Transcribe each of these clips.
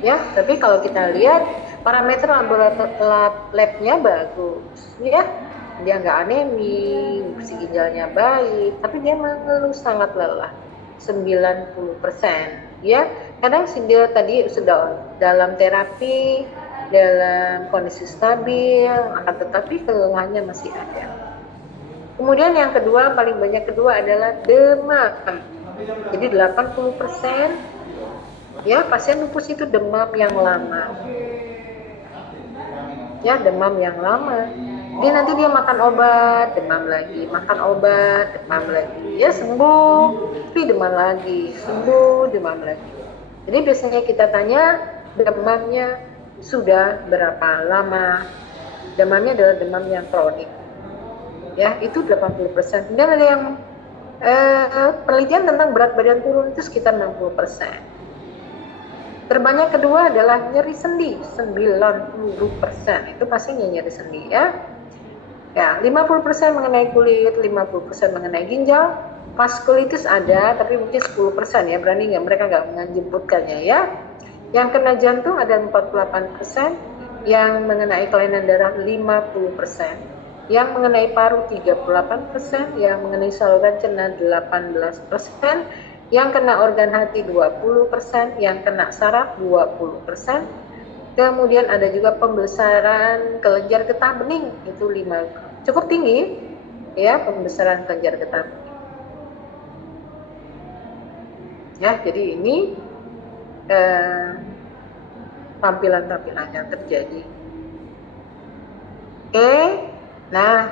Ya, tapi kalau kita lihat parameter labnya bagus, ya, dia nggak anemi, fungsi ginjalnya baik, tapi dia mengeluh sangat lelah, 90%, ya. Kadang dia tadi sudah dalam terapi, dalam kondisi stabil, akan tetapi kelelahannya masih ada. Kemudian yang kedua, paling banyak kedua adalah demam. Jadi 80% ya pasien lupus itu demam yang lama. Ya, demam yang lama. Dia nanti dia makan obat, demam lagi, makan obat, demam lagi. Ya sembuh, tapi demam lagi, sembuh, demam lagi. Jadi biasanya kita tanya demamnya sudah berapa lama. Demamnya adalah demam yang kronik. Ya, itu 80%. Kemudian ada yang penelitian tentang berat badan turun itu sekitar 60%. Terbanyak kedua adalah nyeri sendi, 90%. Itu pastinya nyeri sendi, ya. Ya, 50% mengenai kulit, 50% mengenai ginjal. Vaskulitis ada, tapi mungkin 10% ya, berani nggak mereka nggak menyebutkannya, ya. Yang kena jantung ada 48%, yang mengenai kelainan darah 50%. Yang mengenai paru 38%, yang mengenai saluran cerna 18%, yang kena organ hati 20%, yang kena saraf 20%. Kemudian ada juga pembesaran kelenjar getah bening, itu 5, cukup tinggi ya, pembesaran kelenjar getah bening. Ya, jadi ini tampilan-tampilan yang terjadi. Oke. Nah,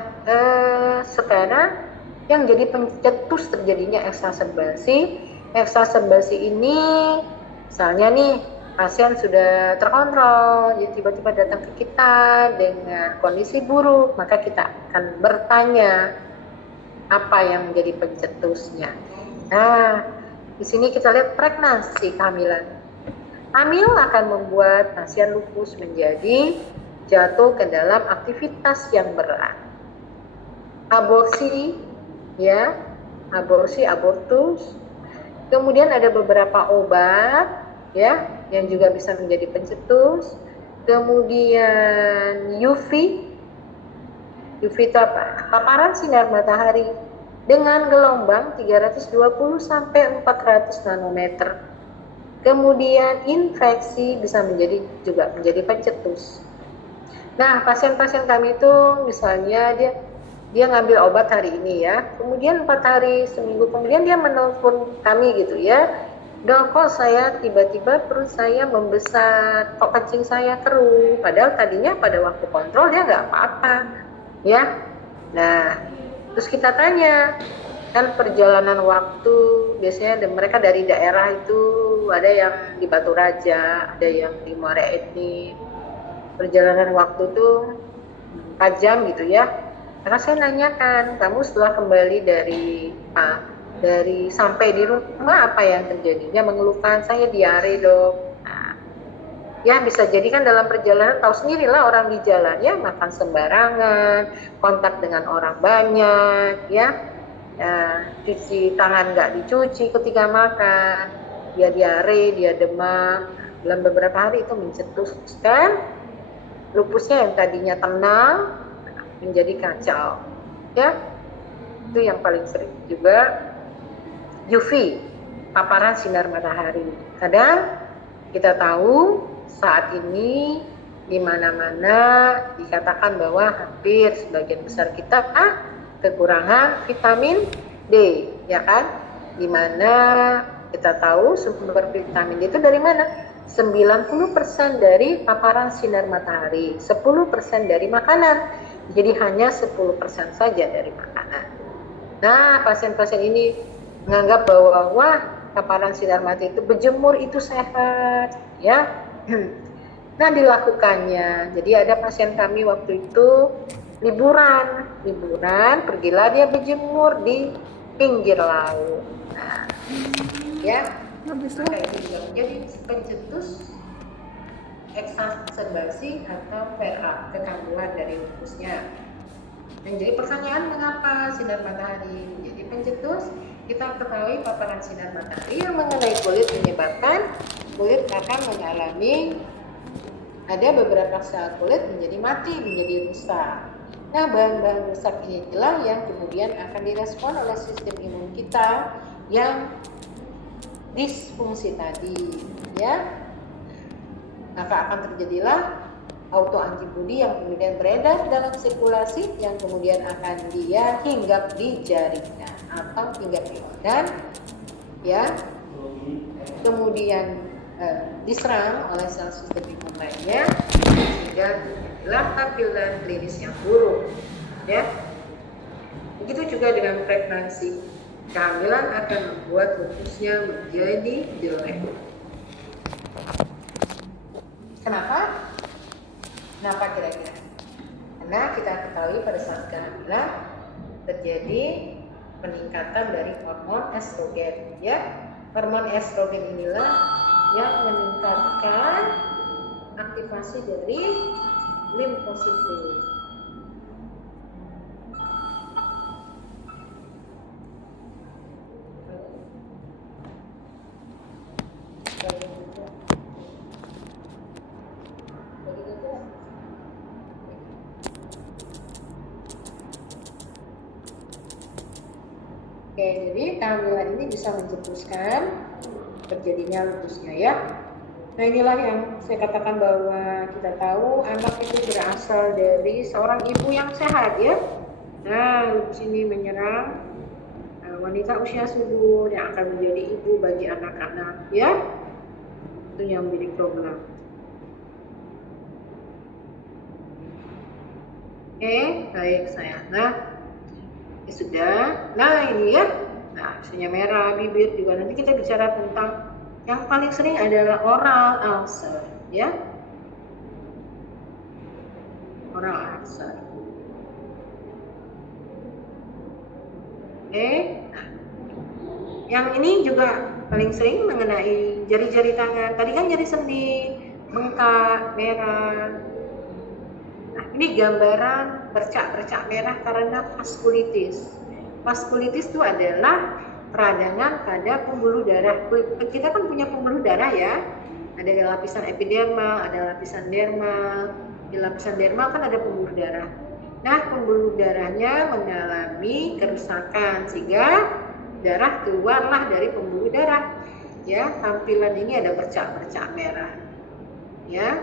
sekarang yang jadi pencetus terjadinya eksaserbasi. Eksaserbasi ini, misalnya nih, pasien sudah terkontrol, jadi tiba-tiba datang ke kita dengan kondisi buruk, maka kita akan bertanya apa yang menjadi pencetusnya. Nah, di sini kita lihat pregnansi, kehamilan. Hamil akan membuat pasien lupus menjadi jatuh ke dalam aktivitas yang berat. Aborsi, ya, abortus. Kemudian ada beberapa obat, ya, yang juga bisa menjadi pencetus. Kemudian UV itu apa? Paparan sinar matahari dengan gelombang 320 sampai 400 nanometer. Kemudian infeksi bisa juga menjadi pencetus. Nah, pasien-pasien kami itu misalnya dia ngambil obat hari ini, ya, kemudian 4 hari, seminggu kemudian dia menelpon kami gitu, ya, dok, kok saya tiba-tiba perut saya membesar, kok kencing saya keruh, padahal tadinya pada waktu kontrol dia nggak apa-apa, ya. Nah, terus kita tanya, kan perjalanan waktu biasanya mereka dari daerah itu ada yang di Batu Raja, ada yang di Muara Enim. Perjalanan waktu tuh 4 jam gitu, ya. Karena saya nanyakan, kamu setelah kembali dari sampai di rumah apa yang terjadi? Dia mengeluhkan, saya diare, dok. Nah, ya bisa jadi kan dalam perjalanan, tahu sendirilah orang di jalan, ya, makan sembarangan, kontak dengan orang banyak, ya, cuci tangan nggak dicuci ketika makan, dia diare, dia demam, dalam beberapa hari itu mencetuskan lupusnya yang tadinya tenang menjadi kacau, ya. Itu yang paling sering. Juga UV, paparan sinar matahari. Kadang kita tahu saat ini di mana-mana dikatakan bahwa hampir sebagian besar kita kekurangan vitamin D, ya kan? Di mana kita tahu sumber vitamin D itu dari mana? 90% dari paparan sinar matahari, 10% dari makanan. Jadi hanya 10% saja dari makanan. Nah, pasien-pasien ini menganggap bahwa wah, paparan sinar matahari itu berjemur itu sehat, ya. Nah, dilakukannya. Jadi ada pasien kami waktu itu liburan, pergilah dia berjemur di pinggir laut. Nah, ya. Maka itu juga menjadi pencetus eksaserbasi atau flare-up, kekambuhan dari lupusnya. Dan jadi pertanyaan, mengapa sinar matahari menjadi pencetus? kita ketahui paparan sinar matahari yang mengenai kulit menyebabkan kulit akan mengalami ada beberapa sel kulit menjadi mati, menjadi rusak. Nah, bahan-bahan rusak inilah yang kemudian akan direspon oleh sistem imun kita yang disfungsi tadi, ya. Maka akan terjadilah autoantibodi yang kemudian beredar dalam sirkulasi yang kemudian akan dia hinggap di jaringan atau hinggap di organ, ya. Kemudian diserang oleh sel sistem imun lainnya sehingga terjadilah tampilan klinis yang buruk, ya. Begitu juga dengan pregnansi, kehamilan akan membuat lupusnya menjadi jelek. Kenapa? Kenapa kira-kira? Karena kita ketahui pada saat kehamilan terjadi peningkatan dari hormon estrogen, ya. Hormon estrogen inilah yang meningkatkan aktivasi dari limfosit. Oke, jadi kehamilan ini bisa mencetuskan terjadinya lupusnya, ya. Nah, inilah yang saya katakan bahwa kita tahu anak itu berasal dari seorang ibu yang sehat, ya. Nah, lupus ini menyerang wanita usia subur yang akan menjadi ibu bagi anak-anak, ya. Itu yang menjadi problem. Oke, baik sayang. Nah, ya sudah. Nah, ini ya. Nah, misalnya merah, bibir juga. Nanti kita bicara tentang yang paling sering adalah oral ulcer, ya. Oral ulcer. Oke. Nah, yang ini juga paling sering mengenai jari-jari tangan. Tadi kan jari sendi, bengkak, merah. Nah, ini gambaran bercak-bercak merah karena vaskulitis. Vaskulitis itu adalah peradangan pada pembuluh darah. Kita kan punya pembuluh darah, ya. Ada lapisan epidermal, ada lapisan dermal. Di lapisan dermal kan ada pembuluh darah. Nah, pembuluh darahnya mengalami kerusakan sehingga darah keluarlah dari pembuluh darah. Ya, tampilan ini ada bercak-bercak merah. Ya,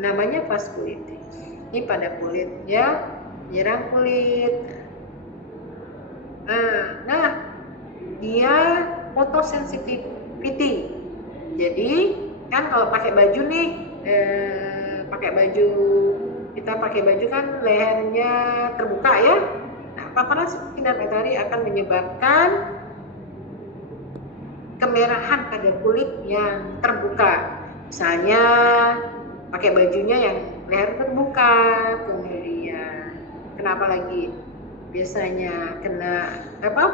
namanya vaskulitis. Ini pada kulit, ya, menyerang kulit. Nah, dia photosensitivity. Jadi kan kalau pakai baju nih, kita pakai baju kan lehernya terbuka, ya. Nah, paparan sinar matahari akan menyebabkan kemerahan pada kulit yang terbuka. Misalnya pakai bajunya yang leher terbuka, kemudian kenapa lagi? Biasanya kena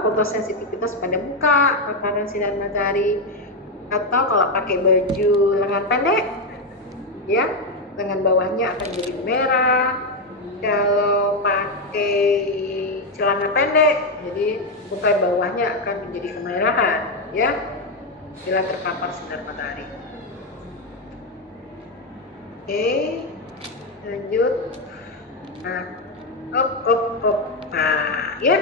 fotosensitivitas pada muka, paparan sinar matahari, atau kalau pakai baju lengan pendek, ya, lengan bawahnya akan jadi merah. Kalau pakai celana pendek, jadi bukan bawahnya akan menjadi kemerahan, ya, bila terpapar sinar matahari. Oke, lanjut. Nah, Nah, ya.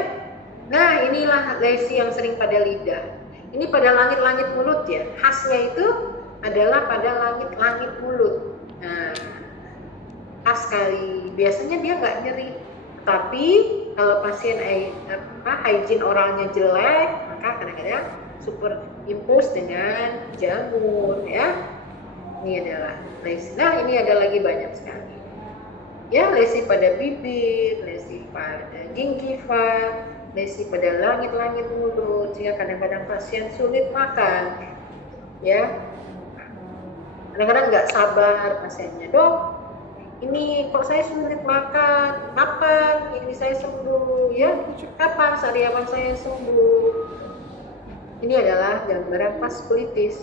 Nah, inilah lesi yang sering pada lidah. Ini pada langit-langit mulut, ya. Khasnya itu adalah pada langit-langit mulut. Nah, khas sekali. Biasanya dia nggak nyeri. Tapi kalau pasien hygiene oralnya jelek, maka kadang-kadang superimpose dengan jamur, ya. Ini adalah lesi. Nah, ini ada lagi banyak sekali. Ya, lesi pada bibir, lesi pada gingiva, lesi pada langit-langit mulut, sehingga kadang-kadang pasien sulit makan, ya. Kadang-kadang nggak sabar pasiennya, dok, ini kok saya sulit makan, kapan ini saya sembuh, ya, kapan sariawan saya sembuh. Ini adalah gambaran vaskulitis,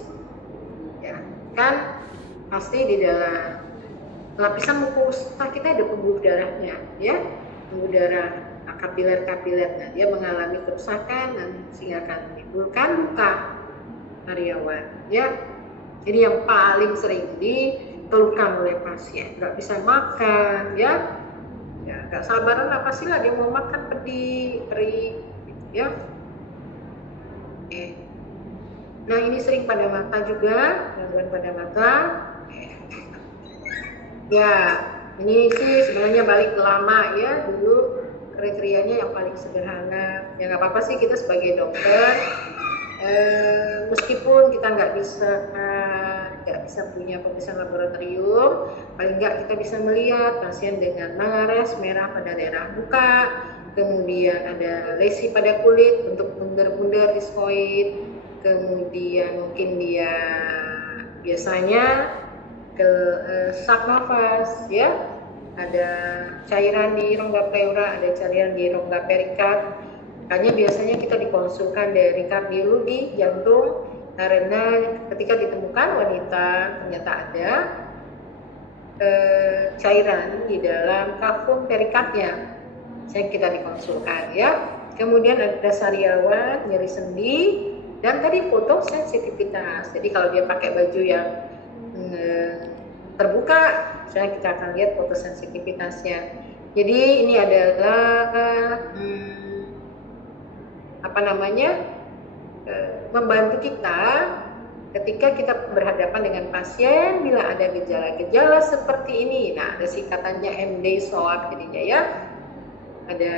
ya, kan pasti di dalam lapisan mukosa kita ada pembuluh darahnya, ya, pembuluh darah kapiler-kapiler. Nah, dia mengalami kerusakan dan sehingga akan menimbulkan luka sariawan. Ya, jadi yang paling sering dikeluhkan oleh pasien, nggak bisa makan, ya nggak sabaran apa sih lah dia mau makan, pedih, perih, gitu, ya. Oke. Nah, ini sering pada mata juga, gangguan pada mata. Ya, ini sih sebenarnya balik lama ya, dulu kriterianya yang paling sederhana. Ya nggak apa-apa sih, kita sebagai dokter, meskipun kita nggak bisa punya pemeriksaan laboratorium, paling nggak kita bisa melihat pasien dengan malares merah pada daerah muka, kemudian ada lesi pada kulit, bentuk bundar-bundar diskoid, kemudian mungkin dia biasanya sesak nafas, ya, ada cairan di rongga pleura, ada cairan di rongga perikard. Makanya biasanya kita dikonsulkan dari kardiologi jantung karena ketika ditemukan wanita ternyata ada cairan di dalam kafum perikardnya, saya kita dikonsulkan, ya. Kemudian ada sariawan, nyeri sendi, dan tadi fotosensitivitas. Jadi kalau dia pakai baju yang terbuka, misalnya kita akan lihat fotosensitivitasnya. Jadi ini adalah membantu kita ketika kita berhadapan dengan pasien bila ada gejala-gejala seperti ini. Nah, ada singkatannya MD-SOAP jadinya, ya. Ada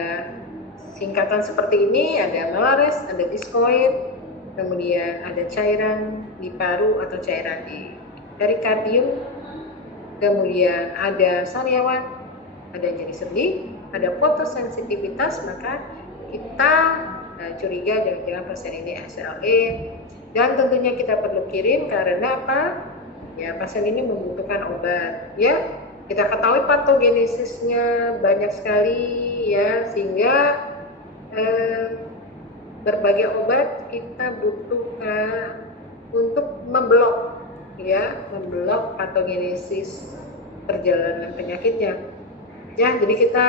singkatan seperti ini, ada malares, ada diskoid, kemudian ada cairan di paru atau cairan di perikardium, kemudian ada sariawan, ada nyeri sendi, ada fotosensitivitas, maka kita curiga jangan-jangan pasien ini SLE, dan tentunya kita perlu kirim karena apa? Ya, pasien ini membutuhkan obat, ya. Kita ketahui patogenesisnya banyak sekali, ya, sehingga berbagai obat kita butuhkan untuk memblok patogenesis perjalanan penyakitnya. Ya, jadi kita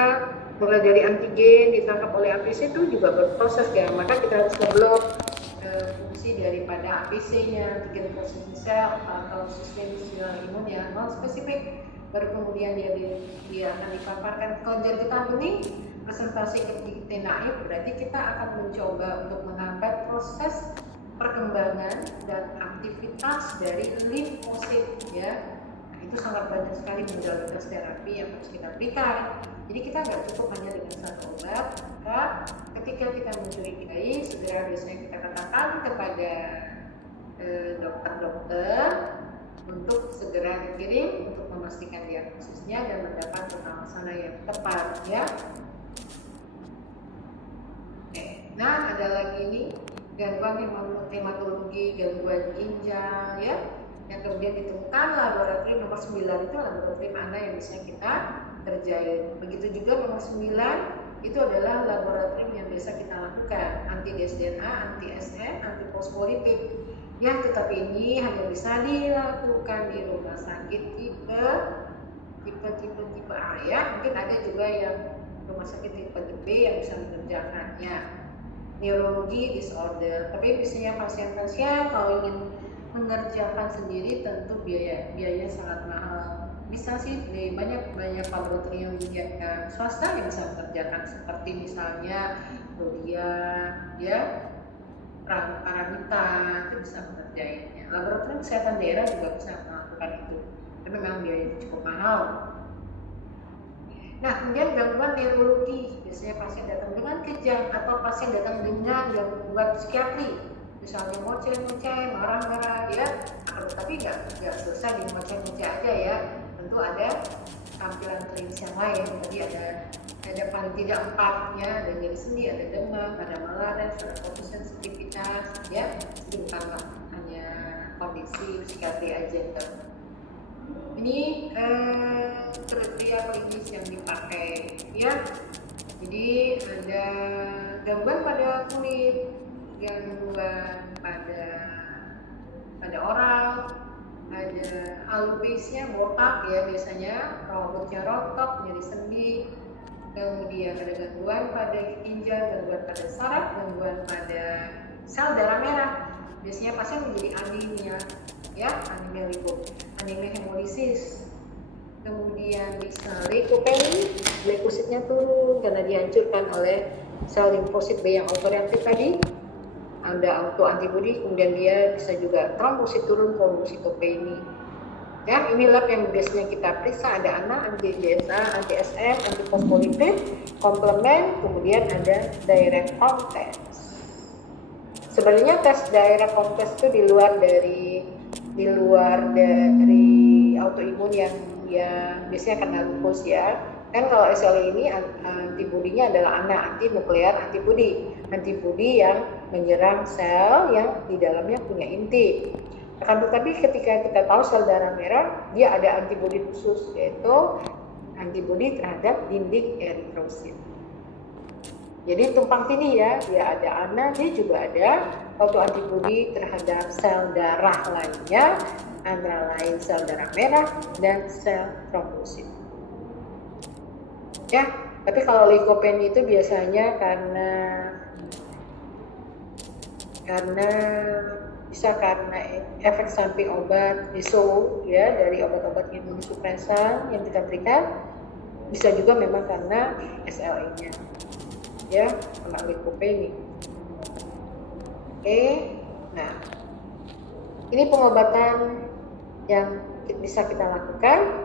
mulai dari antigen ditangkap oleh APC itu juga berproses, ya, maka kita harus memblok fungsi daripada APC-nya, antigen positif sel atau sistem sel imun yang non spesifik, baru kemudian dia akan dipaparkan. Kalau kita benih presentasi ke naif, berarti kita akan mencoba untuk menghambat proses perkembangan dan aktivitas dari limfosit, ya. Nah, itu sangat banyak sekali modalitas terapi yang harus kita berikan. Jadi kita nggak cukup hanya dengan satu obat, maka ketika kita mencurigai, segera biasanya kita katakan kepada dokter-dokter untuk segera dikirim untuk memastikan diagnosisnya dan mendapat pengawasan yang tepat, ya. Nah, ada lagi nih gangguan hematologi, gangguan ginjal, ya, yang kemudian ditemukan laboratorium nomor 9 itu laboratorium mana yang bisa kita kerjain. Begitu juga nomor 9 itu adalah laboratorium yang biasa kita lakukan, anti dsDNA, anti SN, anti fosfolipid. Ya, tetapi ini hanya bisa dilakukan di rumah sakit tipe A, ya. Mungkin ada juga yang rumah sakit tipe B yang bisa mengerjakannya. Neurologi disorder, tapi biasanya pasien-pasien kalau ingin mengerjakan sendiri tentu biaya sangat mahal. Bisa sih di banyak laboratorium swasta yang bisa mengerjakan, seperti misalnya Rodia, ya, Paramita itu bisa mengerjainnya. Laboratorium kesehatan daerah juga bisa melakukan itu, tapi memang biaya cukup mahal. Nah, kemudian gangguan neurologi, biasanya pasien datang dengan kejang atau pasien datang dengan gangguan psikiatri, misalnya ngoceh-ngoceh, marah-marah, ya. Tapi nggak selesai di ngoceh-ngoceh aja, ya. Tentu ada tampilan klinis yang lain. Tadi ada paling tidak 4, ya. Ada nyeri sendi, ada demam, ada malares, ada fotosensitivitas, ya. Jadi bukan hanya kondisi psikiatri aja, kan. Ini kriteria klinis yang dipakai, ya. Jadi ada gangguan pada kulit, gangguan pada oral, ada alopecia botak, ya, biasanya rambutnya rontok, nyeri sendi, kemudian ada gangguan pada ginjal, gangguan pada saraf, gangguan pada sel darah merah. Biasanya pasien menjadi anemia, ya, anemia hemolisis. Kemudian bisa leukopenia, leukositnya turun karena dihancurkan oleh sel limfosit B yang autoreaktif tadi. Ada autoantibodi, kemudian dia bisa juga trombosit turun, trombositopenia. Ya, ini lab yang biasanya kita periksa, ada ANA, anti-DSA, anti-SM, anti-fosfolipid, komplement, kemudian ada direct home test. Sebenarnya tes direct home test itu di luar dari autoimun yang biasanya kena lupus ya. Kan kalau SLE ini antibodinya adalah ANA, anti nuklear antibodi yang menyerang sel yang di dalamnya punya inti. Akan tetapi ketika kita tahu sel darah merah, dia ada antibodi khusus, yaitu antibodi terhadap dinding eritrosit. Jadi tumpang tindih ya, dia ada ANA, dia juga ada autoantibodi terhadap sel darah lainnya, antara lain sel darah merah dan sel trombosit. Ya, tapi kalau leukopenia itu biasanya karena bisa karena efek samping obat ya, dari obat-obat imunosupresan yang kita berikan, bisa juga memang karena SLE-nya, ya, kena leukopenia. Oke, nah ini pengobatan yang bisa kita lakukan.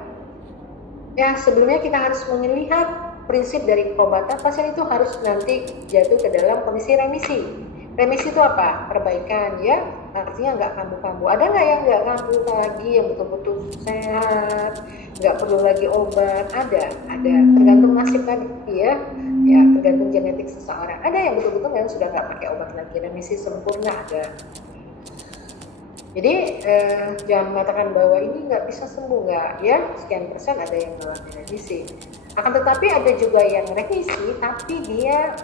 Ya, sebelumnya kita harus melihat prinsip dari pengobatan. Pasien itu harus nanti jatuh ke dalam kondisi remisi. Remisi itu apa? Perbaikan, ya. Artinya nggak kambuh-kambuh. Ada nggak yang nggak kambuh lagi, yang betul-betul sehat, nggak perlu lagi obat? Ada. Tergantung nasib tadi, ya. Ya, tergantung genetik seseorang. Ada yang betul-betul memang sudah nggak pakai obat lagi. Remisi sempurna ada. Jadi jangan mengatakan bahwa ini nggak bisa sembuh, nggak, ya, sekian persen ada yang mengalami remisi. Akan tetapi ada juga yang remisi tapi dia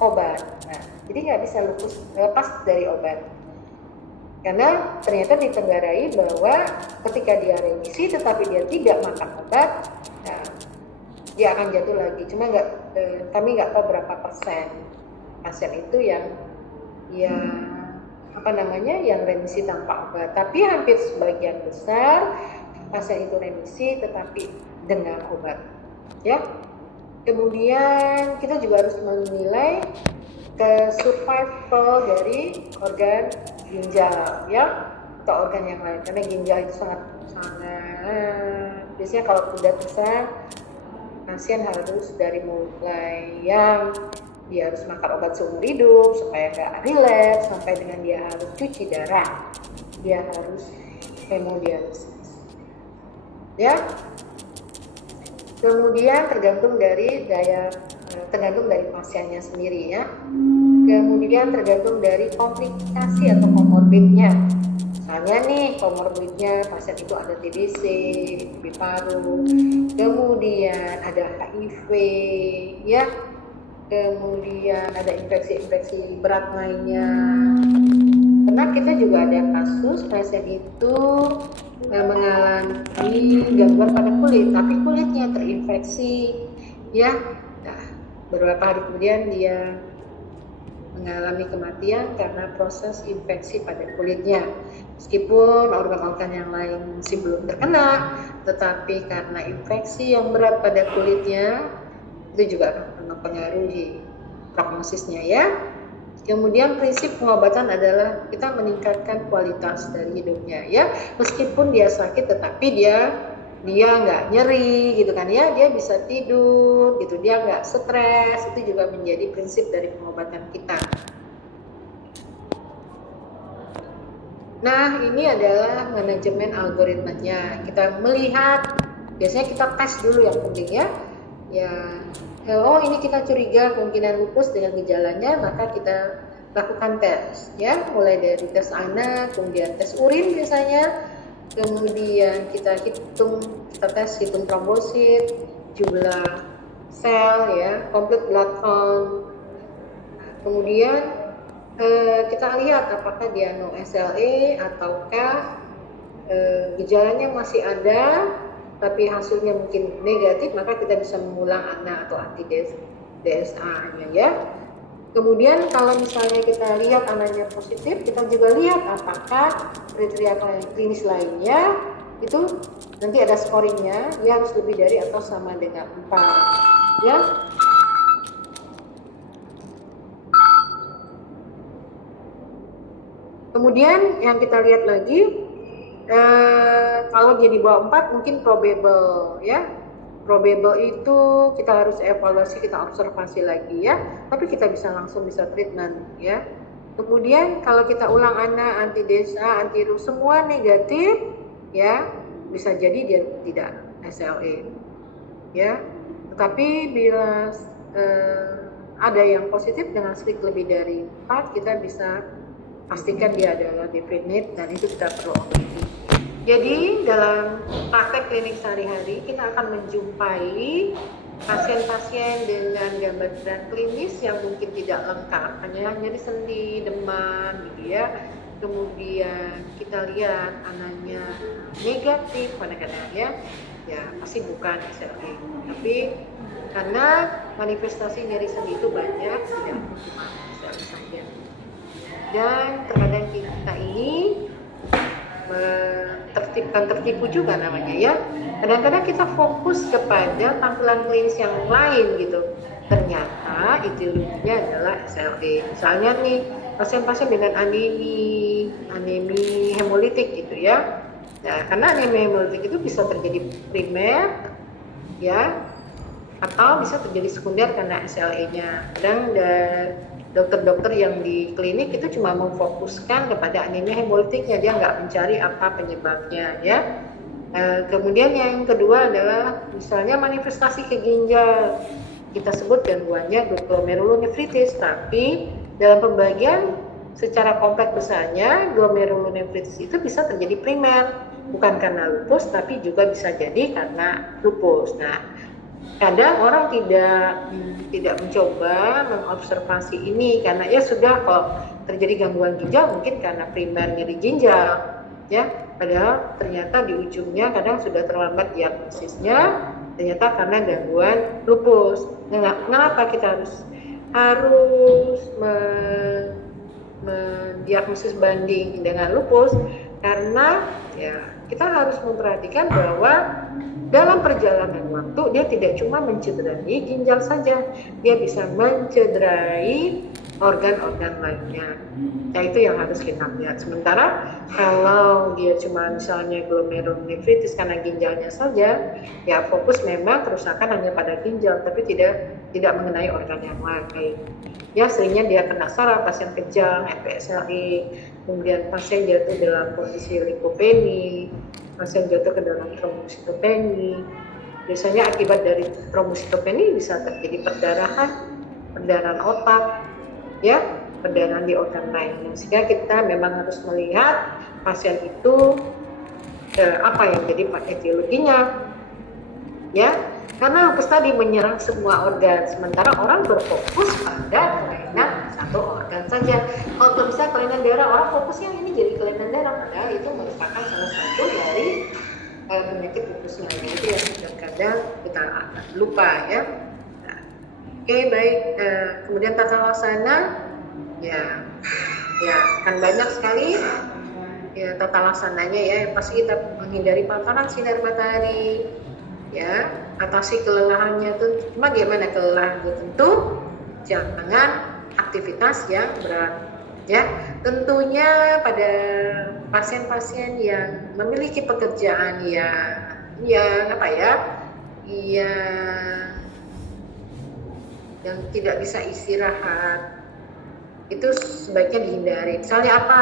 obat. Nah, jadi nggak bisa lepas dari obat. Karena ternyata ditenggarai bahwa ketika dia remisi tetapi dia tidak makan obat, nah, dia akan jatuh lagi. Cuma kami nggak tahu berapa persen pasien itu yang yang remisi tanpa obat. Tapi hampir sebagian besar pasien itu remisi tetapi dengan obat, ya. Kemudian kita juga harus menilai survival dari organ ginjal, ya, atau organ yang lain, karena ginjal itu sangat biasanya kalau sudah besar pasien harus dari mulai yang dia harus makan obat seumur hidup supaya nggak relapse, sampai dengan dia harus cuci darah, dia harus hemodialisis, ya. Kemudian tergantung dari pasiennya sendiri, ya. Kemudian tergantung dari komplikasi atau komorbidnya. Misalnya nih, komorbidnya pasien itu ada TBC, TB paru, kemudian ada HIV, ya. Kemudian ada infeksi berat lainnya. Karena kita juga ada kasus pasien itu mengalami gangguan pada kulit, tapi kulitnya terinfeksi, ya. Nah, beberapa hari kemudian dia mengalami kematian karena proses infeksi pada kulitnya. Meskipun organ-organ yang lain masih belum terkena, tetapi karena infeksi yang berat pada kulitnya, itu juga akan mempengaruhi prognosisnya, ya. Kemudian prinsip pengobatan adalah kita meningkatkan kualitas dari hidupnya, ya. Meskipun dia sakit tetapi dia nggak nyeri gitu kan, ya, dia bisa tidur gitu, dia nggak stres. Itu juga menjadi prinsip dari pengobatan kita. Nah, ini adalah manajemen algoritmanya. Kita melihat, biasanya kita tes dulu yang penting, ya. Oh, ini kita curiga kemungkinan lupus dengan gejalanya, maka kita lakukan tes, ya, mulai dari tes ANA, kemudian tes urin biasanya, kemudian kita tes hitung trombosit, jumlah sel, ya, complete blood count. Kemudian kita lihat apakah dia no SLE ataukah gejalanya masih ada, tapi hasilnya mungkin negatif, maka kita bisa mengulang ANA atau anti DSA-nya ya. Kemudian kalau misalnya kita lihat ANA-nya positif, kita juga lihat apakah kriteria klinis lainnya itu nanti ada scoringnya, dia harus lebih dari atau sama dengan 4 ya. Kemudian yang kita lihat lagi, kalau dia di bawah 4 mungkin probable ya. Probable itu kita harus evaluasi, kita observasi lagi ya. Tapi kita langsung bisa treatment ya. Kemudian kalau kita ulang ANA, anti DSA, anti RU semua negatif ya, bisa jadi dia tidak SLE ya. Tetapi bila ada yang positif dengan slik lebih dari 4, kita bisa pastikan dia adalah definite dan itu kita perlu obati. Jadi dalam praktek klinik sehari-hari kita akan menjumpai pasien-pasien dengan gambaran klinis yang mungkin tidak lengkap, hanya nyeri sendi, demam gitu ya. Kemudian kita lihat ANA-nya negatif kadang-kadang ya pasti bukan SLE. Tapi karena manifestasi nyeri sendi itu banyak, tidak cuma SLE saja. Dan terkadang kita ini tertipu juga namanya ya. Kadang-kadang kita fokus kepada tampilan klinis yang lain gitu. Ternyata etiologinya adalah SLE. Misalnya nih pasien-pasien dengan anemi hemolitik gitu ya. Nah, karena anemi hemolitik itu bisa terjadi primer ya, atau bisa terjadi sekunder karena SLE-nya. Kadang dokter-dokter yang di klinik itu cuma memfokuskan kepada anemia hemolitiknya, dia nggak mencari apa penyebabnya ya. Kemudian yang kedua adalah misalnya manifestasi ke ginjal, kita sebut gangguannya glomerulonefritis, tapi dalam pembagian secara kompleks besarnya glomerulonefritis itu bisa terjadi primer, bukan karena lupus tapi juga bisa jadi karena lupus. Nah, kadang orang tidak mencoba mengobservasi ini karena ya sudah, kalau terjadi gangguan ginjal mungkin karena primer nyeri ginjal ya, padahal ternyata di ujungnya kadang sudah terlambat diagnosisnya, ternyata karena gangguan lupus. Nah, kenapa kita harus mendiagnosis banding dengan lupus? Karena ya kita harus memperhatikan bahwa dalam perjalanan waktu dia tidak cuma mencederai ginjal saja, dia bisa mencederai organ-organ lainnya. Nah, itu yang harus kita lihat. Sementara kalau dia cuma misalnya glomerulonefritis karena ginjalnya saja, ya fokus memang kerusakan hanya pada ginjal, tapi tidak mengenai organ yang lain. Ya seringnya dia kena saraf, pasien kejang, MPSLE, kemudian pasien jatuh dalam kondisi likopeni, pasien jatuh ke dalam trombositopeni. Biasanya akibat dari trombositopeni bisa terjadi perdarahan otak, ya, perdarahan di organ lain. Sehingga kita memang harus melihat pasien itu apa yang jadi etiologinya, ya. Karena lupus tadi menyerang semua organ, sementara orang berfokus pada kelainan satu organ saja. Kalau bisa kelainan darah, orang fokusnya ini jadi kelainan darah, padahal itu merupakan salah satu dari penyakit lupusnya. Itu yang kadang-kadang kita lupa ya. Nah, oke, baik. Kemudian tata laksana, ya kan banyak sekali ya tata laksananya ya. Yang pasti kita menghindari paparan sinar matahari, ya, atasi kelelahannya tuh. Cuma gimana kelelahan itu? Tentu jangan aktivitas yang berat, ya. Tentunya pada pasien-pasien yang memiliki pekerjaan yang tidak bisa istirahat, itu sebaiknya dihindari. Misalnya apa?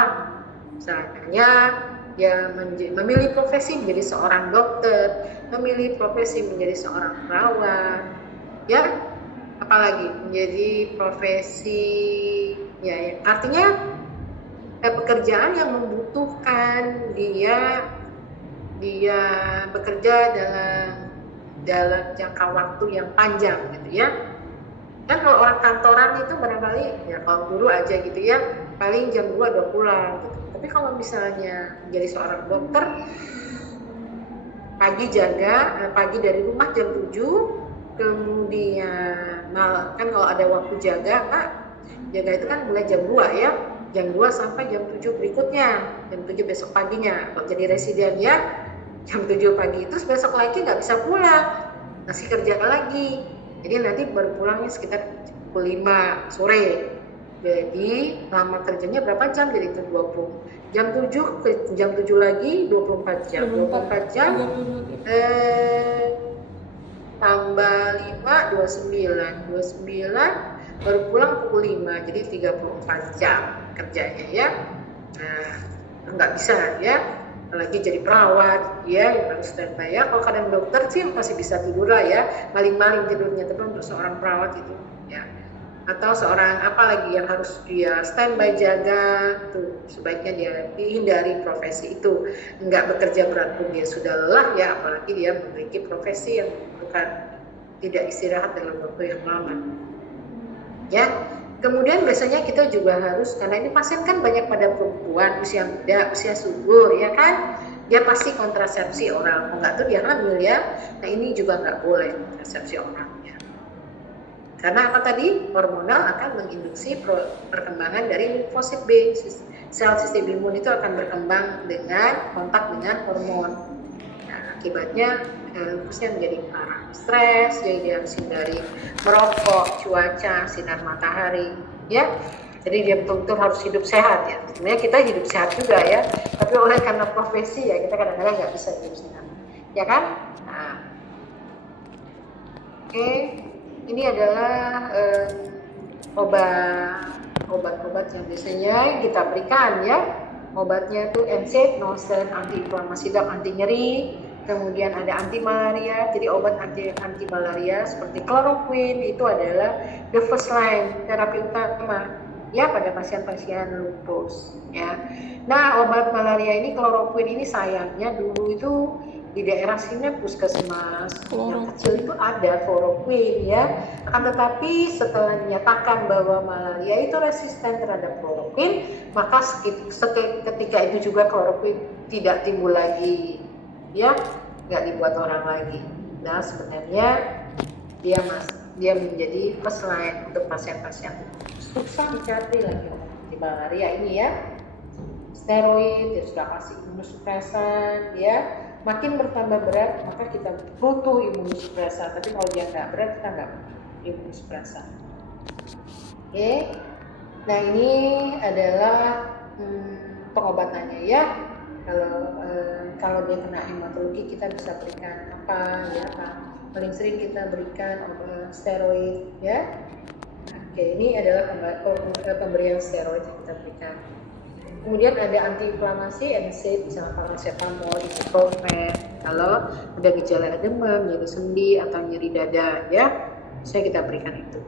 Misalnya ya memilih profesi menjadi seorang dokter, memilih profesi menjadi seorang perawat, ya, apalagi menjadi profesi ya artinya pekerjaan yang membutuhkan dia bekerja dalam jangka waktu yang panjang gitu ya. Kan kalau orang kantoran itu barangkali ya kalau guru aja gitu ya, paling jam 2 udah pulang gitu. Tapi kalau misalnya menjadi seorang dokter, pagi jaga, pagi dari rumah jam 7, kemudian kan kalau ada waktu jaga Kak, jaga itu kan mulai jam 2 ya, jam 2 sampai jam 7 berikutnya, jam 7 besok paginya. Kalau jadi residen ya jam 7 pagi, itu besok lagi nggak bisa pulang, masih kerja lagi. Jadi nanti baru pulangnya sekitar pukul 5 sore. Jadi lama kerjanya berapa jam? Jadi itu 20. Jam 7 ke jam 7 lagi 24 jam. 24 jam tambah 5 29. 29 baru pulang pukul 5. Jadi 34 jam kerjanya ya. Nah, nggak bisa ya. Apalagi jadi perawat ya, yang harus standby ya. Kalau kadang dokter sih masih bisa tidur lah ya, maling-maling tidurnya, tapi untuk seorang perawat itu ya, atau seorang apalagi yang harus dia standby jaga tuh, sebaiknya dia dihindari profesi itu. Enggak bekerja berat pun dia sudah lelah ya, apalagi dia memiliki profesi yang bukan tidak istirahat dalam waktu yang lama ya. Kemudian biasanya kita juga harus, karena ini pasien kan banyak pada perempuan usia muda, usia subur ya kan, dia pasti kontrasepsi oral, enggak tuh dia hamil ya. Nah ini juga nggak boleh kontrasepsi oralnya, karena apa tadi, hormonal akan menginduksi perkembangan dari limfosit B, sel sistem imun itu akan berkembang dengan kontak dengan hormon. Nah akibatnya lupusnya menjadi parah, stres, jadi dia harus hindari merokok, cuaca, sinar matahari ya. Jadi dia betul-betul harus hidup sehat ya. Sebenarnya kita hidup sehat juga ya, tapi oleh karena profesi ya kita kadang-kadang nggak bisa hidup sehat ya kan. Nah, oke, ini adalah obat-obat yang biasanya kita berikan ya. Obatnya itu NSAID, NOSEN, anti-inflamasi dan anti nyeri. Kemudian ada anti malaria. Jadi obat anti malaria seperti kloroquine itu adalah the first line terapi utama ya pada pasien-pasien lupus ya. Nah, obat malaria ini, kloroquine ini sayangnya dulu itu di daerah sini puskesmas yang kecil itu ada kloroquine ya. Akan tetapi setelah dinyatakan bahwa malaria itu resisten terhadap kloroquine, maka ketika itu juga kloroquine tidak timbul lagi ya, nggak dibuat orang lagi. Nah sebenarnya dia menjadi first line untuk pasien-pasien. Susah dicari lagi di malaria ini ya. Steroid dia sudah kasih imunosupresan ya, makin bertambah berat maka kita butuh imunosupresan, tapi kalau dia nggak berat kita nggak butuh imunosupresan. Oke, nah ini adalah pengobatannya ya. Kalau dia kena hematologi kita bisa berikan apa ya, paling sering kita berikan obat steroid ya. Oke, ini adalah pemberian steroid yang kita berikan. Kemudian ada antiinflamasi, NSAID, misalnya paracetamol, ibuprofen. Kalau ada gejala demam, nyeri sendi atau nyeri dada ya, bisa kita berikan itu.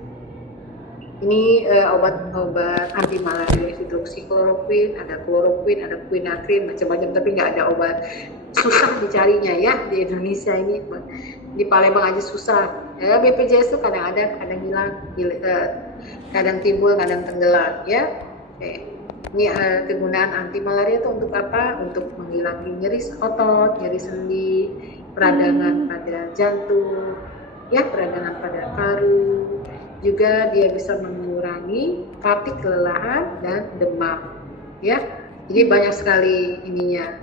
Ini obat-obat anti malaria, hidroksikloroquine, ada kloroquine, ada quinacrin, macam-macam, tapi nggak ada obat. Susah dicarinya ya di Indonesia ini, di Palembang aja susah. Ya, BPJS itu kadang ada, kadang hilang, kadang timbul, kadang tenggelam ya. Ini kegunaan anti malaria itu untuk apa? Untuk menghilangi nyeri otot, nyeri sendi, peradangan pada jantung, ya peradangan pada paru. Juga dia bisa mengurangi fatigue, kelelahan dan demam ya. Jadi banyak sekali ininya.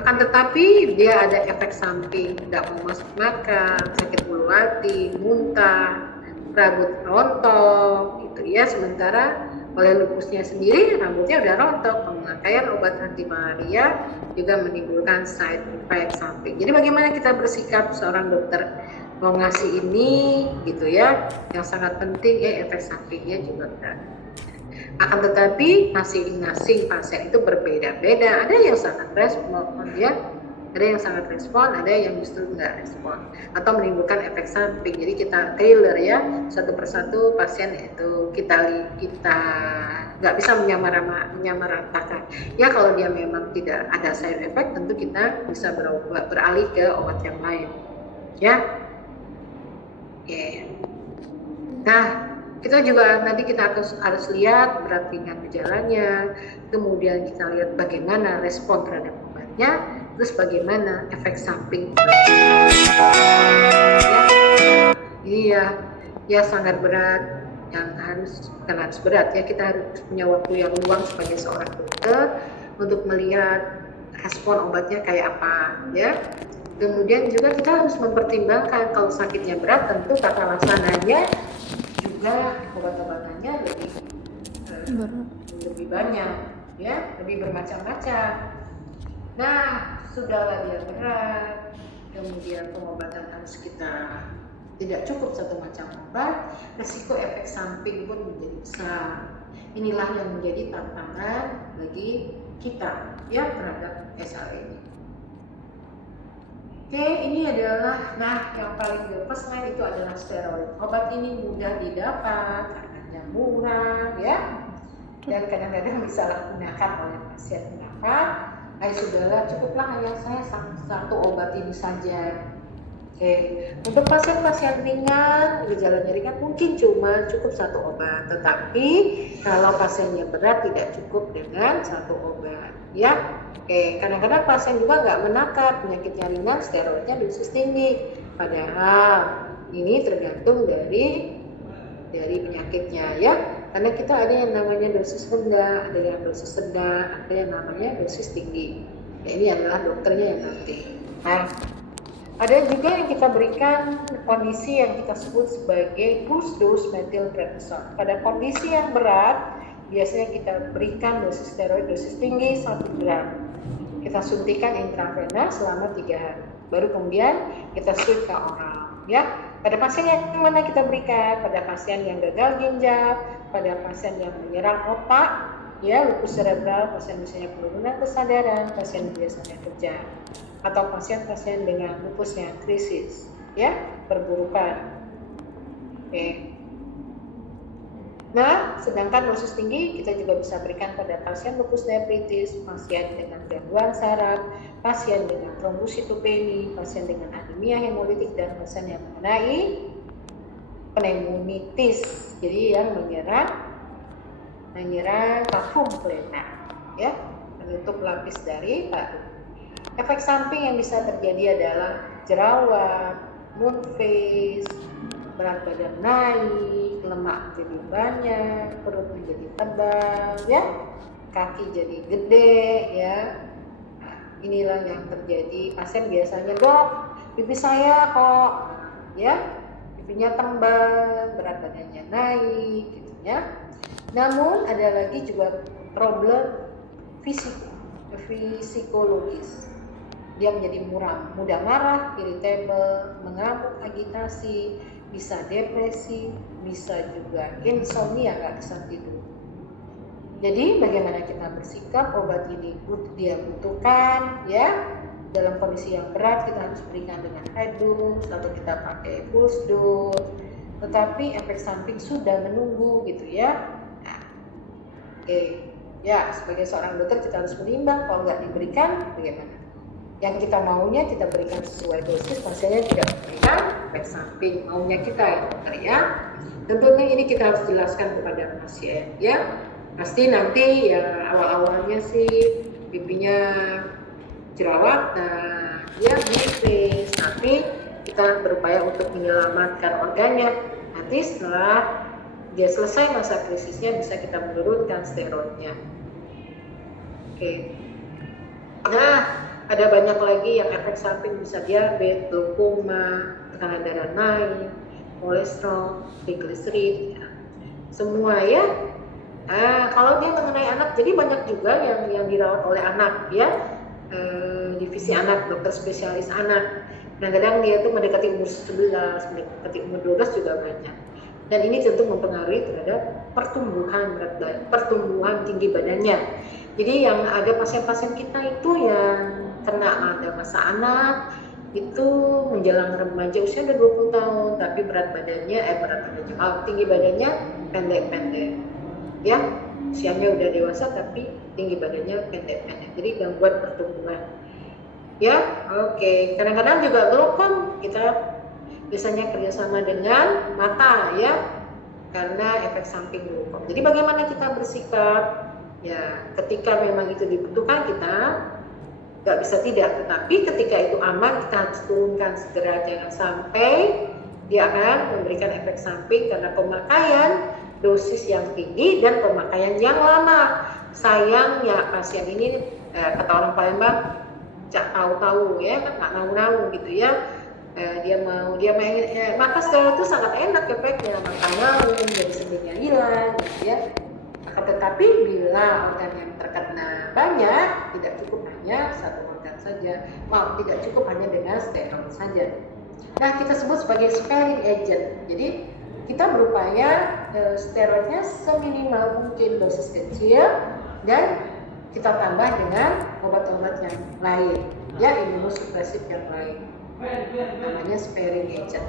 Akan tetapi dia ada efek samping, tidak mau masuk makan, sakit bulu hati, muntah, rambut rontok gitu ya. Sementara oleh lupusnya sendiri rambutnya udah rontok. Pemakaian obat anti malaria juga menimbulkan side effect samping. Jadi bagaimana kita bersikap seorang dokter mau ngasih ini gitu ya, yang sangat penting ya, efek sampingnya juga berat. Akan tetapi masing-masing pasien itu berbeda-beda. Ada yang sangat respon ya, ada yang sangat respon, ada yang justru nggak respon atau menimbulkan efek samping. Jadi kita tailor ya, satu persatu pasien itu kita nggak bisa menyamaratakan. Ya kalau dia memang tidak ada side effect, tentu kita bisa beralih ke obat yang lain ya. Oke. Nah, kita juga nanti kita harus lihat berat ringan gejalanya, kemudian kita lihat bagaimana respon terhadap obatnya, Terus bagaimana efek samping? Iya, ya sangat berat. Bukan harus berat ya, kita harus punya waktu yang luang sebagai seorang dokter untuk melihat respon obatnya kayak apa ya. Kemudian juga kita harus mempertimbangkan kalau sakitnya berat, tentu tata laksananya juga obat-obatannya lebih banyak ya, lebih bermacam-macam. Nah, sudahlah dia berat, kemudian pengobatan harus kita tidak cukup satu macam obat, resiko efek samping pun menjadi besar. Inilah yang menjadi tantangan bagi kita ya terhadap SL ini. Oke, ini adalah, yang paling berpesan itu adalah steroid. Obat ini mudah didapat, harganya murah ya, dan kadang-kadang disalahgunakan oleh pasien. Kenapa? Sudahlah, cukuplah hanya saya satu obat ini saja. Oke, untuk pasien-pasien ringan, gejalanya ringan mungkin cuma cukup satu obat. Tetapi kalau pasiennya berat tidak cukup dengan satu obat, ya. Oke, kadang-kadang pasien juga nggak menakar penyakitnya ringan, steroidnya dosis tinggi. Padahal ini tergantung dari penyakitnya, ya. Karena kita ada yang namanya dosis rendah, ada yang dosis sedang, ada yang namanya dosis tinggi. Ya, ini adalah dokternya yang nanti. Ada juga yang kita berikan kondisi yang kita sebut sebagai pulse dose methylprednisolone. Pada kondisi yang berat, biasanya kita berikan dosis steroid dosis tinggi 1 gram. Kita suntikan intravena selama 3 hari. Baru kemudian kita switch ke oral. Ya, pada pasien yang mana kita berikan? Pada pasien yang gagal ginjal, pada pasien yang menyerang otak, ya, lupus cerebral, pasien misalnya penurunan kesadaran, pasien biasanya kerja, atau pasien-pasien dengan lupusnya krisis, ya, perburukan. Oke. Nah, sedangkan dosis tinggi kita juga bisa berikan pada pasien lupus nephritis, pasien dengan gangguan saraf, pasien dengan trombositopeni, pasien dengan anemia hemolitik, dan pasien yang mengenai pneumonitis, jadi yang menyerang kafum plena, ya, menutup lapis dari paru. Efek samping yang bisa terjadi adalah jerawat, moon face, berat badan naik, lemak jadi banyak, perut menjadi tebal, ya, kaki jadi gede, ya. Nah, inilah yang terjadi. Pasien biasanya, dok, pipi saya kok, ya, pipinya tembal, berat badannya naik, gitu ya. Namun ada lagi juga problem psikologis. Dia menjadi mudah marah, irritable, mengamuk, agitasi, bisa depresi, bisa juga insomnia, nggak bisa tidur. Jadi bagaimana kita bersikap? Obat ini dia butuhkan, ya. Dalam kondisi yang berat kita harus berikan dengan high dose atau kita pakai pulse dose. Tetapi efek samping sudah menunggu, gitu ya. Nah, ya, sebagai seorang dokter kita harus menimbang. Kalau nggak diberikan, bagaimana? Yang kita maunya kita berikan sesuai dosis, pasiennya tidak memberikan efek samping maunya kita, ya dokter, ya. Tentunya ini kita harus jelaskan kepada pasien, ya. Pasti nanti ya awal-awalnya sih pipinya jerawatan, ya, nipis, tapi kita berupaya untuk menyelamatkan organnya. Nanti setelah dia selesai masa krisisnya bisa kita menurunkan steroidnya. Oke. Nah, ada banyak lagi yang efek samping, bisa diabetes, glaukoma, tekanan darah naik, kolesterol, trigliserid, ya. Semua, ya. Kalau dia mengenai anak, jadi banyak juga yang dirawat oleh anak, ya, divisi anak, dokter spesialis anak. Kadang-kadang dia tuh mendekati umur 11, mendekati umur 12 juga banyak. Dan ini tentu mempengaruhi terhadap pertumbuhan tinggi badannya. Jadi yang ada pasien-pasien kita itu yang kena pada masa anak itu menjelang remaja, usia udah 20 tahun, tapi tinggi badannya pendek-pendek, ya, usianya udah dewasa tapi tinggi badannya pendek-pendek, jadi gangguan pertumbuhan, ya. Oke. Kadang-kadang juga glaukom, kita biasanya kerjasama dengan mata, ya, karena efek samping glaukom. Jadi bagaimana kita bersikap? Ya, ketika memang itu dibutuhkan, kita nggak bisa tidak. Tetapi ketika itu aman, kita harus turunkan segera, jangan sampai dia akan memberikan efek samping karena pemakaian dosis yang tinggi dan pemakaian yang lama. Sayangnya pasien ini kata orang Palembang cak tahu-tahu ya, kan nggak nahu-nahu gitu ya. Dia maka steroid itu sangat enak efeknya, makan nahu, jadi sendinya hilang gitu ya. Tetapi bila organ yang terkena banyak, tidak cukup hanya satu organ saja, tidak cukup hanya dengan steroid saja. Nah, kita sebut sebagai sparing agent. Jadi kita berupaya steroidnya seminimal mungkin, dosis kecil, dan kita tambah dengan obat-obat yang lain, ya, imunosupresif yang lain, namanya sparing agent.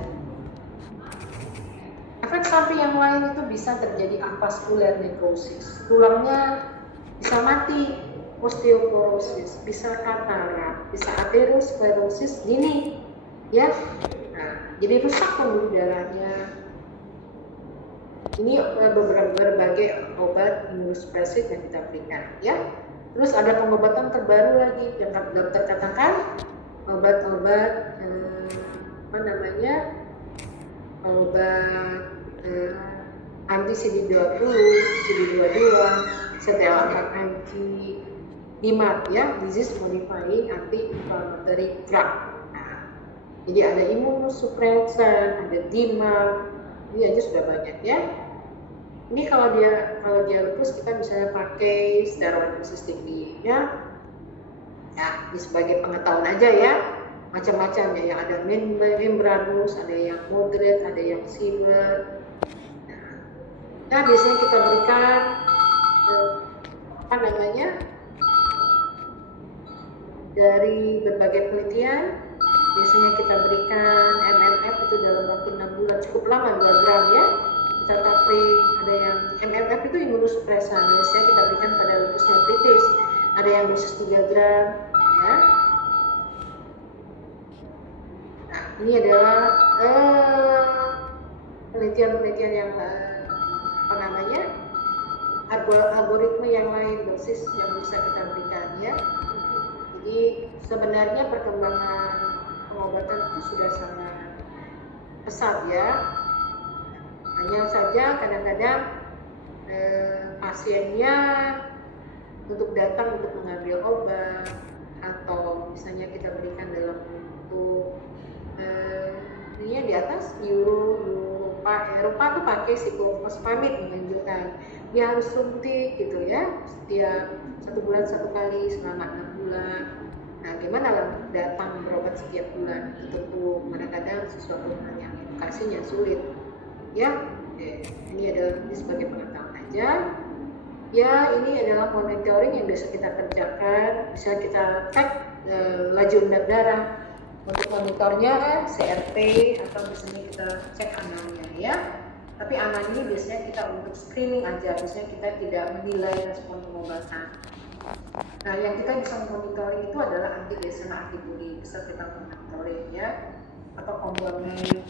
Efek samping yang lain itu bisa terjadi avascular necrosis, tulangnya bisa mati, osteoporosis, bisa katarak, bisa aterosklerosis dini, ya. Nah, jadi rusak pembuluh darahnya. Ini berbagai obat imunosupresif yang kita berikan, ya. Terus ada pengobatan terbaru lagi yang dokter katakan, obat-obat obat anti CD20, CD22, setelah anti DMARD, ya, disease modifying anti-inflammatory drug. Nah, jadi ada imunosupresan, ada DMARD, ini aja sudah banyak, ya. Ini kalau dia lupus, kita misalnya pakai steroid dosis tinggi, ya. Nah, ini sebagai pengetahuan aja, ya. Macam-macam ya, yang ada membranous, ada yang moderate, ada yang severe. Nah, biasanya kita berikan dari berbagai penelitian, biasanya kita berikan MMF itu dalam waktu 6 bulan, cukup lama, 2 gram, ya. Kita tapering, ada yang MMF itu imunosupresan, biasanya kita berikan pada lupus nefritis, ada yang dosis 3 gram, ya. Nah, ini adalah penelitian-penelitian yang algoritma yang lain, dosis yang bisa kita berikan, ya. Jadi sebenarnya perkembangan pengobatan itu sudah sangat pesat, ya. Hanya saja kadang-kadang pasiennya untuk datang untuk mengambil obat, atau misalnya kita berikan dalam bentuk ini di atas Eropa tuh pakai siklofosfamid, menunjukkan dia harus suntik gitu, ya, setiap 1 bulan 1 kali selama 6 bulan. Nah, gimana lah datang berobat setiap bulan? Itu tentu kadang-kadang sesuatu yang edukasinya sulit, ya. Ini adalah sebagai pengetahuan aja, ya. Ini adalah monitoring yang biasa kita kerjakan. Bisa kita cek laju undang darah. Untuk monitornya CRP, atau biasanya kita cek analnya, ya. Tapi aman ini biasanya kita untuk screening aja, biasanya kita tidak menilai respon pengobatan. Nah, yang kita bisa monitoring itu adalah anti-glycemic antibody, bisa kita monitoring, ya, atau komponen.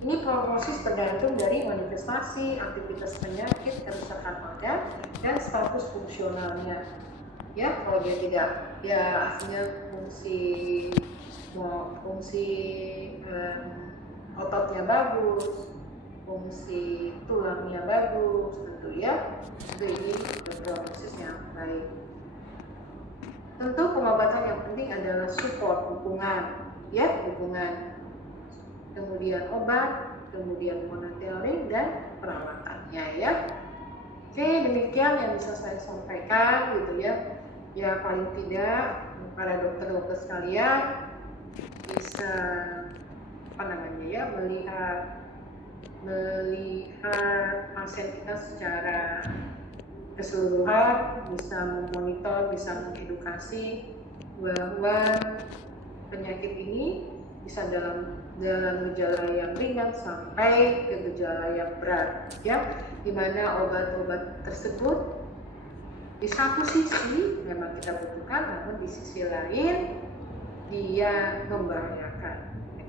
Ini prognosis tergantung dari manifestasi, aktivitas penyakit, kerusakan organ, dan status fungsionalnya, ya. Kalau dia tidak, ya aslinya fungsi ototnya bagus, fungsi tulangnya bagus, tentu, ya, itu ini prognosis yang baik. Tentu pengobatan yang penting adalah support, dukungan, ya, dukungan, kemudian obat, kemudian monitoring, dan perawatannya, ya. Oke, demikian yang bisa saya sampaikan, gitu, ya. Ya, paling tidak para dokter-dokter sekalian bisa melihat pasien kita secara keseluruhan, bisa memonitor, bisa mengedukasi bahwa penyakit ini bisa dalam gejala yang ringan sampai ke gejala yang berat, ya, di mana obat-obat tersebut di satu sisi memang kita butuhkan, namun di sisi lain dia membahayakan,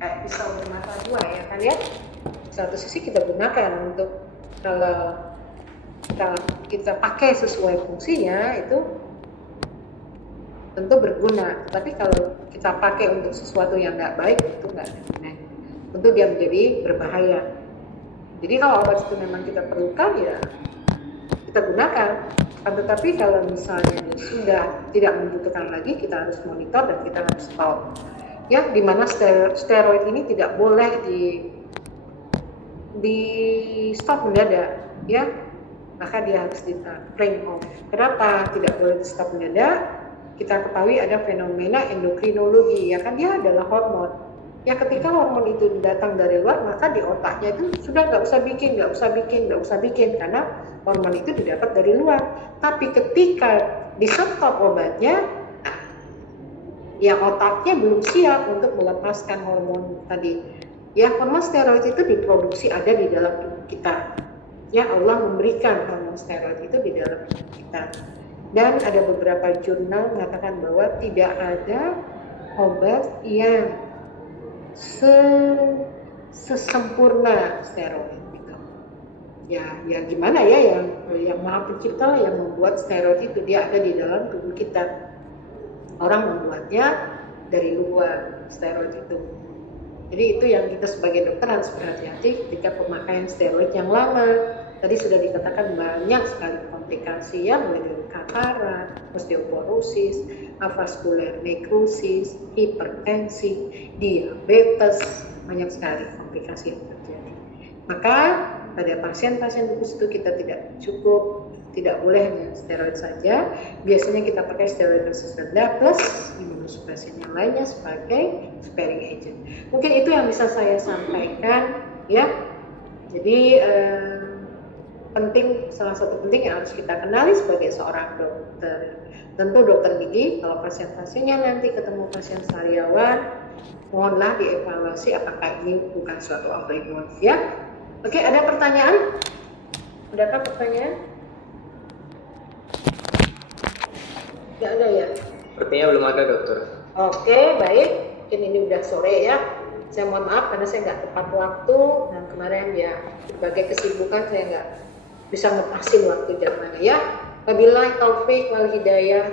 kayak pisau bermata dua, ya kan, ya. Di satu sisi kita gunakan untuk kalau kita pakai sesuai fungsinya, itu tentu berguna. Tapi kalau kita pakai untuk sesuatu yang nggak baik, itu nggak ada gunanya. Tentu dia menjadi berbahaya. Jadi kalau obat itu memang kita perlukan, ya kita gunakan. Tetapi kalau misalnya sudah tidak membutuhkan lagi, kita harus monitor dan kita harus stop. Ya, dimana steroid ini tidak boleh di stop mendadak, ya, maka dia harus di-turn off. Kenapa tidak boleh di stop mendadak? Kita ketahui ada fenomena endokrinologi, ya kan, dia adalah hormon. Ya, ketika hormon itu datang dari luar, maka di otaknya itu sudah nggak usah bikin, karena hormon itu didapat dari luar. Tapi ketika di stop obatnya, yang otaknya belum siap untuk melepaskan hormon tadi. Ya, hormon steroid itu diproduksi ada di dalam tubuh kita. Ya, Allah memberikan hormon steroid itu di dalam tubuh kita. Dan ada beberapa jurnal mengatakan bahwa tidak ada obat yang sesempurna steroid gitu. Ya gimana ya, yang Maha Pencipta lah yang membuat steroid itu, dia ada di dalam tubuh kita. Orang membuatnya dari luar steroid itu. Jadi itu yang kita sebagai dokter harus berhati-hati ketika pemakaian steroid yang lama. Tadi sudah dikatakan banyak sekali komplikasi, ya, mulai dari katarak, osteoporosis, avaskular nekrosis, hipertensi, diabetes, banyak sekali komplikasi yang terjadi. Maka pada pasien-pasien lupus itu kita tidak boleh hanya steroid saja. Biasanya kita pakai steroid dosis rendah plus imunosupresan yang lainnya sebagai sparing agent. Mungkin itu yang bisa saya sampaikan, ya. Jadi salah satu penting yang harus kita kenali sebagai seorang dokter. Tentu dokter gigi, kalau pasien-pasiennya nanti ketemu pasien sariawan, mohonlah dievaluasi apakah ini bukan suatu autoimun, ya. Oke, ada pertanyaan? Adakah pertanyaan? Tidak ada, ya? Sepertinya belum ada, dokter. Oke, baik. Mungkin ini udah sore, ya. Saya mohon maaf karena saya nggak tepat waktu, dan kemarin ya berbagai kesibukan saya nggak bisa ngetasin waktu jam mana, ya. Wabillahi taufik wal hidayah.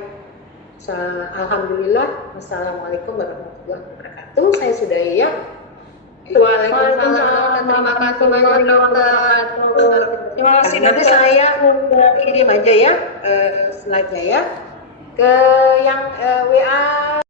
Alhamdulillah. Wassalamualaikum warahmatullahi wabarakatuh. Saya sudahi, ya. Waalaikumsalam. Terima kasih banyak, dokter. Terima kasih. Nanti saya kirim aja, ya, slide-nya, ya, ke yang WA